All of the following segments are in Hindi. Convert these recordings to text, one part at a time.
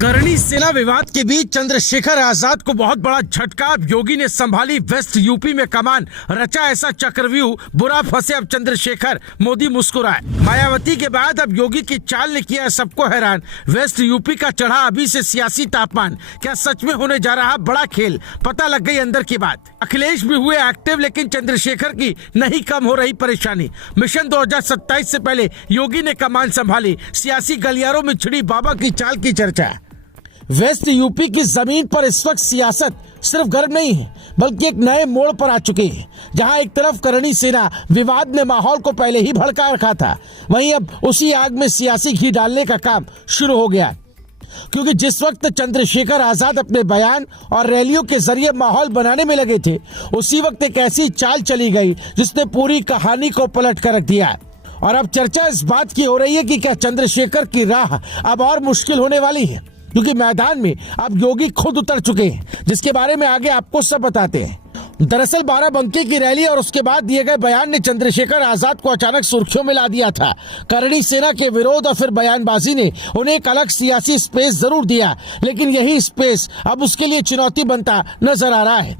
करणी सेना विवाद के बीच चंद्रशेखर आजाद को बहुत बड़ा झटका। योगी ने संभाली वेस्ट यूपी में कमान, रचा ऐसा चक्रव्यूह, बुरा फंसे अब चंद्रशेखर, मोदी मुस्कुराए। मायावती के बाद अब योगी की चाल ने किया सबको हैरान। वेस्ट यूपी का चढ़ा अभी से सियासी तापमान, क्या सच में होने जा रहा बड़ा खेल? पता लग गई अंदर की बात। अखिलेश भी हुए एक्टिव, लेकिन चंद्रशेखर की नहीं कम हो रही परेशानी। मिशन 2027 से पहले योगी ने कमान संभाली, सियासी गलियारों में छिड़ी बाबा की चाल की चर्चा। वेस्ट यूपी की जमीन पर इस वक्त सियासत सिर्फ गर्म नहीं है, बल्कि एक नए मोड़ पर आ चुकी है। जहां एक तरफ करणी सेना विवाद ने माहौल को पहले ही भड़का रखा था, वहीं अब उसी आग में सियासी घी डालने का काम शुरू हो गया। क्योंकि जिस वक्त चंद्रशेखर आजाद अपने बयान और रैलियों के जरिए माहौल बनाने में लगे थे, उसी वक्त एक ऐसी चाल चली गई जिसने पूरी कहानी को पलट कर रख दिया। और अब चर्चा इस बात की हो रही है कि क्या चंद्रशेखर की राह अब और मुश्किल होने वाली है, क्योंकि मैदान में अब योगी खुद उतर चुके हैं, जिसके बारे में आगे आपको सब बताते हैं। दरअसल बाराबंकी की रैली और उसके बाद दिए गए बयान ने चंद्रशेखर आजाद को अचानक सुर्खियों में ला दिया था। करणी सेना के विरोध और फिर बयानबाजी ने उन्हें एक अलग सियासी स्पेस जरूर दिया, लेकिन यही स्पेस अब उसके लिए चुनौती बनता नजर आ रहा है।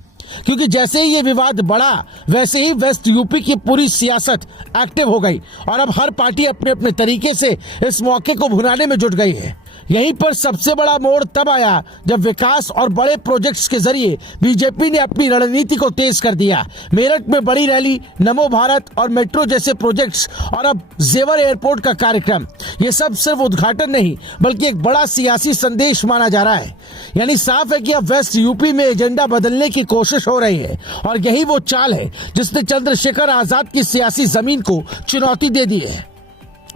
क्योंकि जैसे ही ये विवाद बढ़ा, वैसे ही वेस्ट यूपी की पूरी सियासत एक्टिव हो गई और अब हर पार्टी अपने अपने तरीके से इस मौके को भुनाने में जुट गई है। यहीं पर सबसे बड़ा मोड़ तब आया जब विकास और बड़े प्रोजेक्ट्स के जरिए बीजेपी ने अपनी रणनीति को तेज कर दिया। मेरठ में बड़ी रैली, नमो भारत और मेट्रो जैसे प्रोजेक्ट्स और अब जेवर एयरपोर्ट का कार्यक्रम, ये सब सिर्फ उद्घाटन नहीं बल्कि एक बड़ा सियासी संदेश माना जा रहा है। यानी साफ है कि अब वेस्ट यूपी में एजेंडा बदलने की कोशिश हो रही है, और यही वो चाल है जिसने चंद्रशेखर आजाद की सियासी जमीन को चुनौती दे दी है।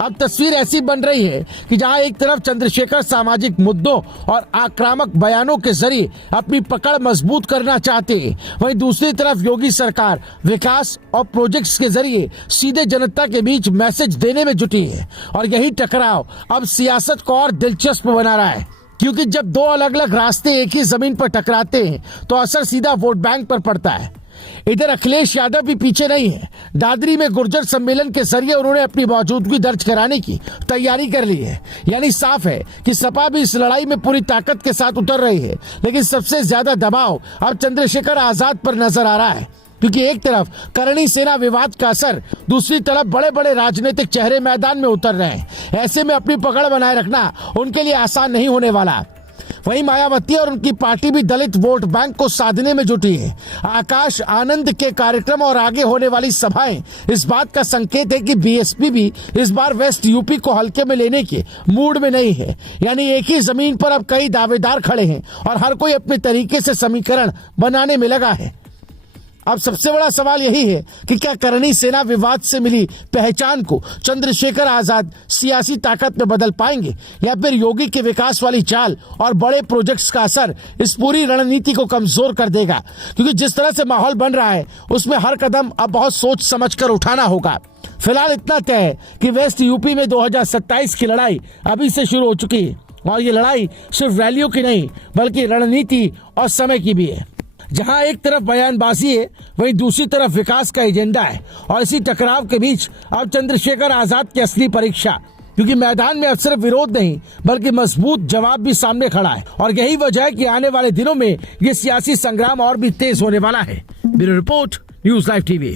अब तस्वीर ऐसी बन रही है कि जहां एक तरफ चंद्रशेखर सामाजिक मुद्दों और आक्रामक बयानों के जरिए अपनी पकड़ मजबूत करना चाहते हैं, वहीं दूसरी तरफ योगी सरकार विकास और प्रोजेक्ट्स के जरिए सीधे जनता के बीच मैसेज देने में जुटी है। और यही टकराव अब सियासत को और दिलचस्प बना रहा है, क्योंकि जब दो अलग अलग रास्ते एक ही जमीन पर टकराते हैं तो असर सीधा वोट बैंक पर पड़ता है। इधर अखिलेश यादव भी पीछे नहीं है। दादरी में गुर्जर सम्मेलन के जरिए उन्होंने अपनी मौजूदगी दर्ज कराने की तैयारी कर ली है। यानी साफ है कि सपा भी इस लड़ाई में पूरी ताकत के साथ उतर रही है, लेकिन सबसे ज्यादा दबाव अब चंद्रशेखर आजाद पर नजर आ रहा है। क्योंकि एक तरफ करणी सेना विवाद का असर, दूसरी तरफ बड़े बड़े राजनीतिक चेहरे मैदान में उतर रहे हैं। ऐसे में अपनी पकड़ बनाए रखना उनके लिए आसान नहीं होने वाला। वहीं मायावती और उनकी पार्टी भी दलित वोट बैंक को साधने में जुटी है। आकाश आनंद के कार्यक्रम और आगे होने वाली सभाएं इस बात का संकेत है कि बीएसपी भी इस बार वेस्ट यूपी को हल्के में लेने के मूड में नहीं है। यानी एक ही जमीन पर अब कई दावेदार खड़े हैं और हर कोई अपने तरीके से समीकरण बनाने में लगा है। अब सबसे बड़ा सवाल यही है कि क्या करणी सेना विवाद से मिली पहचान को चंद्रशेखर आजाद सियासी ताकत में बदल पाएंगे, या फिर योगी के विकास वाली चाल और बड़े प्रोजेक्ट्स का असर इस पूरी रणनीति को कमजोर कर देगा। क्योंकि जिस तरह से माहौल बन रहा है, उसमें हर कदम अब बहुत सोच समझ कर उठाना होगा। फिलहाल इतना तय है कि वेस्ट यूपी में 2027 की लड़ाई अभी से शुरू हो चुकी है, और ये लड़ाई सिर्फ रैलियों की नहीं बल्कि रणनीति और समय की भी है। जहां एक तरफ बयानबाजी है, वहीं दूसरी तरफ विकास का एजेंडा है। और इसी टकराव के बीच अब चंद्रशेखर आजाद की असली परीक्षा, क्योंकि मैदान में अब सिर्फ विरोध नहीं बल्कि मजबूत जवाब भी सामने खड़ा है। और यही वजह है कि आने वाले दिनों में ये सियासी संग्राम और भी तेज होने वाला है। Bureau report, news live TV.